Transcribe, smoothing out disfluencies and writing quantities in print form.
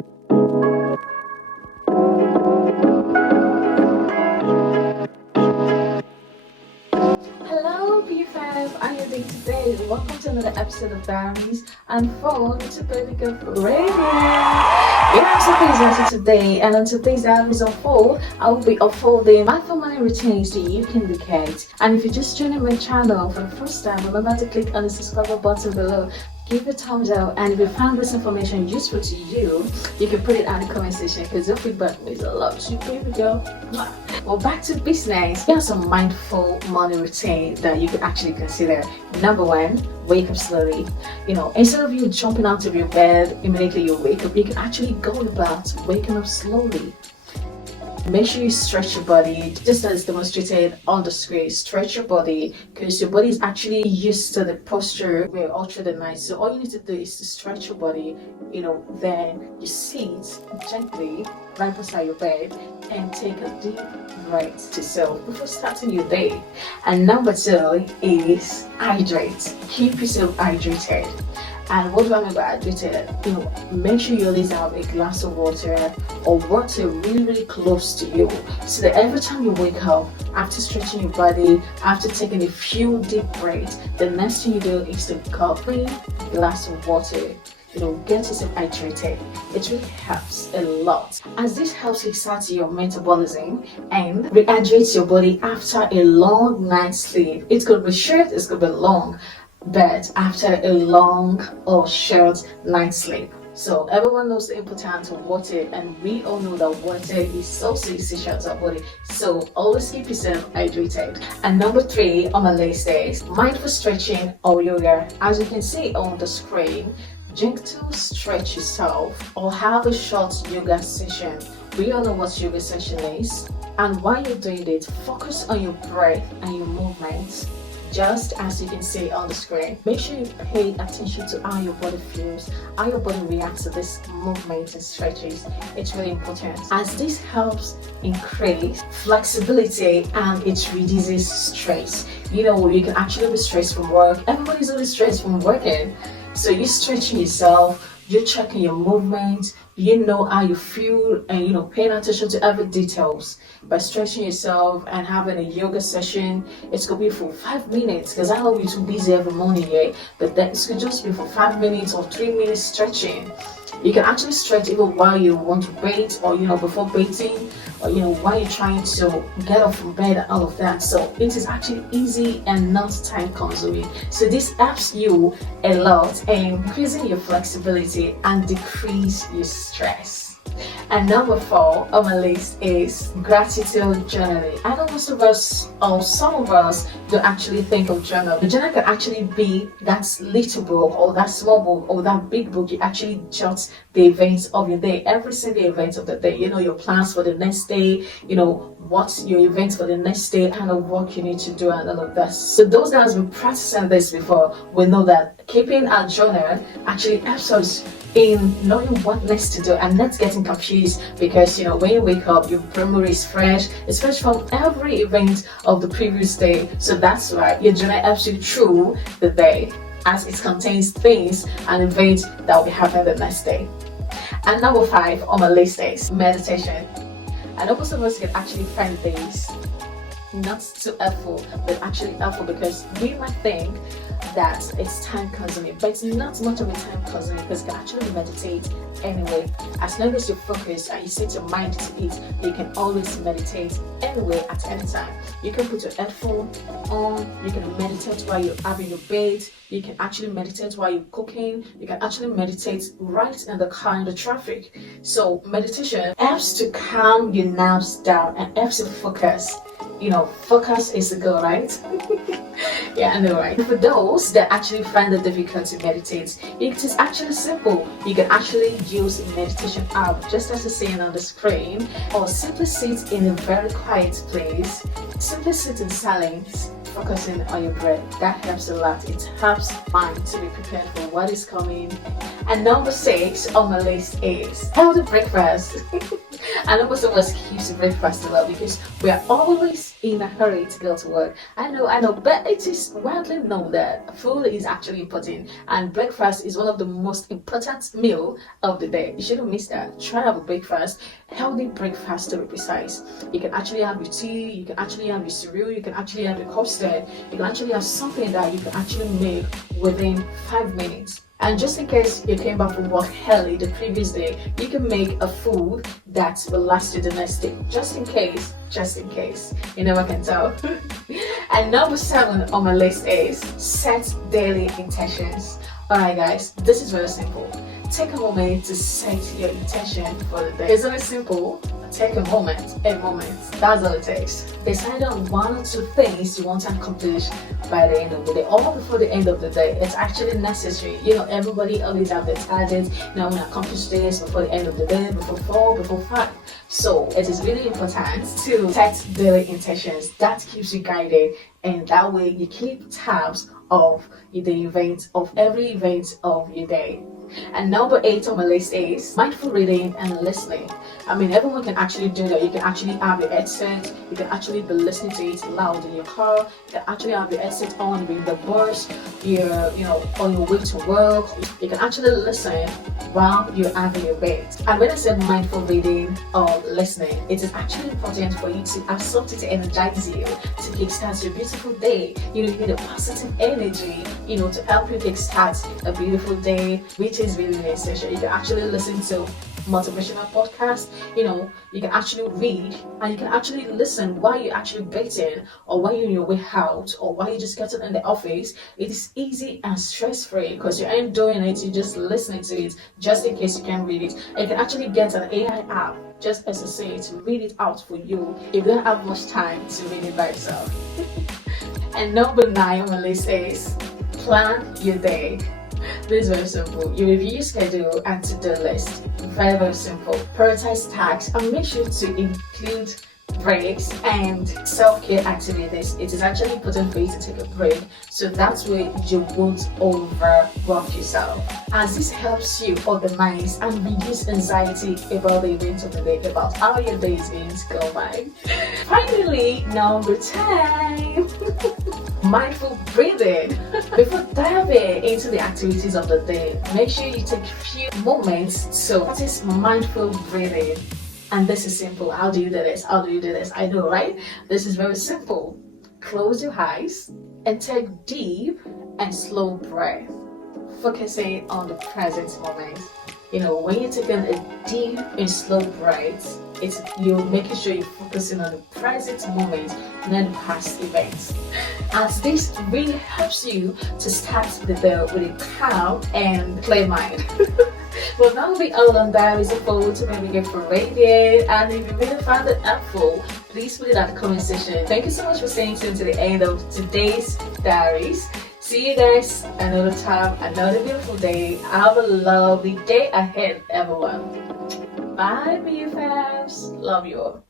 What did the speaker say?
Hello, P5. How are you doing today? Welcome to another episode of Diaries and Phone to Baby Girl Radio. I'm so excited today, and on today's Diaries Unfold, I will be unfolding mindful money routines that you can look at. And if you're just joining my channel for the first time, remember to click on the subscribe button below. Give it a thumbs up, and if you found this information useful to you, you can put it in the comment section because your feedback means a lot to you, baby girl. Well, back to business. Here's some mindful morning routine that you could actually consider. Number one, wake up slowly. Instead of you jumping out of your bed immediately you wake up, you can actually go about waking up slowly. Make sure you stretch your body, just as demonstrated on the screen. Stretch your body because your body is actually used to the posture we're all through the night. So all you need to do is to stretch your body, then you sit gently right beside your bed and take a deep breath to self before starting your day. And number two is hydrate. Keep yourself hydrated. And what do I mean by hydrated? Make sure you always have a glass of water or water really, really close to you. So that every time you wake up, after stretching your body, after taking a few deep breaths, the next thing you do is to cup a glass of water. Get yourself hydrated. It really helps a lot, as this helps kickstart your metabolism and rehydrates your body after a long night's sleep. It could be short, it could be long, but after a long or short night's sleep. So everyone knows the importance of water, and we all know that water is so essential to our body. So always keep yourself hydrated. And number three on my list is mindful stretching or yoga. As you can see on the screen, gentle stretch yourself or have a short yoga session. We all know what yoga session is, and while you're doing it, focus on your breath and your movements. Just as you can see on the screen, make sure you pay attention to how your body feels, how your body reacts to this movement and stretches. It's really important, as this helps increase flexibility and it reduces stress. You can actually be stressed from work. Everybody's always stressed from working. So you're stretching yourself, you're checking your movement, you know how you feel, and paying attention to every details. By stretching yourself and having a yoga session, it's gonna be for 5 minutes, because I know we're too busy every morning, but that it could just be for 5 minutes or 3 minutes stretching. You can actually stretch even while you want to bathe, or before bathing, or while you're trying to get up from bed and all of that. So it is actually easy and not time consuming. So this helps you a lot in increasing your flexibility and decrease your stress. And number four on my list is gratitude journaling. I know most of us, or some of us, don't actually think of journal. The journal can actually be that little book or that small book or that big book. You actually jot the events of your day, every single event of the day. Your plans for the next day, what's your events for the next day, kind of work you need to do, and all of that. So those guys have been practicing this before. We know that keeping a journal actually helps us in knowing what next to do and not getting confused, because when you wake up, your memory is fresh. It's fresh from every event of the previous day. So that's why your journal helps you through the day, as it contains things and events that will be happening the next day. And number five on my list is meditation. I know most of us can actually find things not too helpful, but actually helpful, because we might think that it's time consuming, but it's not much of a time consuming, because you can actually meditate anyway. As long as you focus and you set your mind to it, you can always meditate anyway at any time. You can put your headphone on, you can meditate while you're having your bed, you can actually meditate while you're cooking, you can actually meditate right in the car in the traffic. So meditation helps to calm your nerves down and helps you focus. Focus is the goal, right? Yeah, anyway. For those that actually find it difficult to meditate, it is actually simple. You can actually use a meditation app, just as you're seeing on the screen, or simply sit in a very quiet place. Simply sit in silence, focusing on your breath. That helps a lot. It helps mind to be prepared for what is coming. And number 6 on my list is healthy breakfast. And most of us keeps breakfast a lot because we are always in a hurry to go to work. I know, but it is widely known that food is actually important, and breakfast is one of the most important meal of the day. You shouldn't miss that. Try have a breakfast, healthy breakfast to be precise. You can actually have your tea, you can actually have your cereal, you can actually have your custard, you can actually have something that you can actually make within 5 minutes. And just in case you came back from work early the previous day, you can make a food that will last you the next day. Just in case. You never can tell. And number 7 on my list is set daily intentions. Alright guys, this is very simple. Take a moment to set your intention for the day. Isn't it simple? Take a moment. That's all it takes. Decide on 1 or 2 things you want to accomplish by the end of the day or before the end of the day. It's actually necessary. Everybody always have their targets. I want to accomplish this before the end of the day, before 4, before 5. So it is really important to set daily intentions. That keeps you guided, and that way you keep tabs of the events of every event of your day. And number 8 on my list is mindful reading and listening. Everyone can actually do that. You can actually have your headset, you can actually be listening to it loud in your car, you can actually have your headset on in the bus, you're on your way to work. You can actually listen while you're having your bed. And when I said mindful reading or listening, it is actually important for you to have something to energize you, to kickstart your beautiful day. You need a positive energy, to help you kickstart a beautiful day, which is really essential. You can actually listen to motivational podcast. You can actually read, and you can actually listen while you're actually bathing, or while you're on your way out, or while you're just getting in the office. It is easy and stress-free because you ain't doing it, you're just listening to it, just in case you can't read it. And you can actually get an AI app, just as I say, to read it out for you if you don't have much time to read it by yourself. And number 9 on my list is plan your day. This is very simple. You review your schedule and to-do list. Very, very simple. Prioritize tasks and make sure to include breaks and self-care activities. It is actually important for you to take a break, so that's where you won't overwork yourself, as this helps you organize and reduce anxiety about the events of the day, about how your day is going to go by. Finally, number 10. Mindful breathing. Before diving into the activities of the day, make sure you take a few moments to practice mindful breathing. And this is simple. How do you do this? I know, right? This is very simple. Close your eyes and take deep and slow breath, focusing on the present moment. When you're taking a deep and slow breath, you're making sure you're focusing on the present moment, not the past events. As this really helps you to start the day with a calm and clear mind. Well, that will be all on Diaries of Food to maybe get for radio. And if you really found it helpful, please put it in the comment section. Thank you so much for staying tuned to the end of today's Diaries. See you guys another time, another beautiful day. Have a lovely day ahead, everyone. Bye, BFFs. Love you all.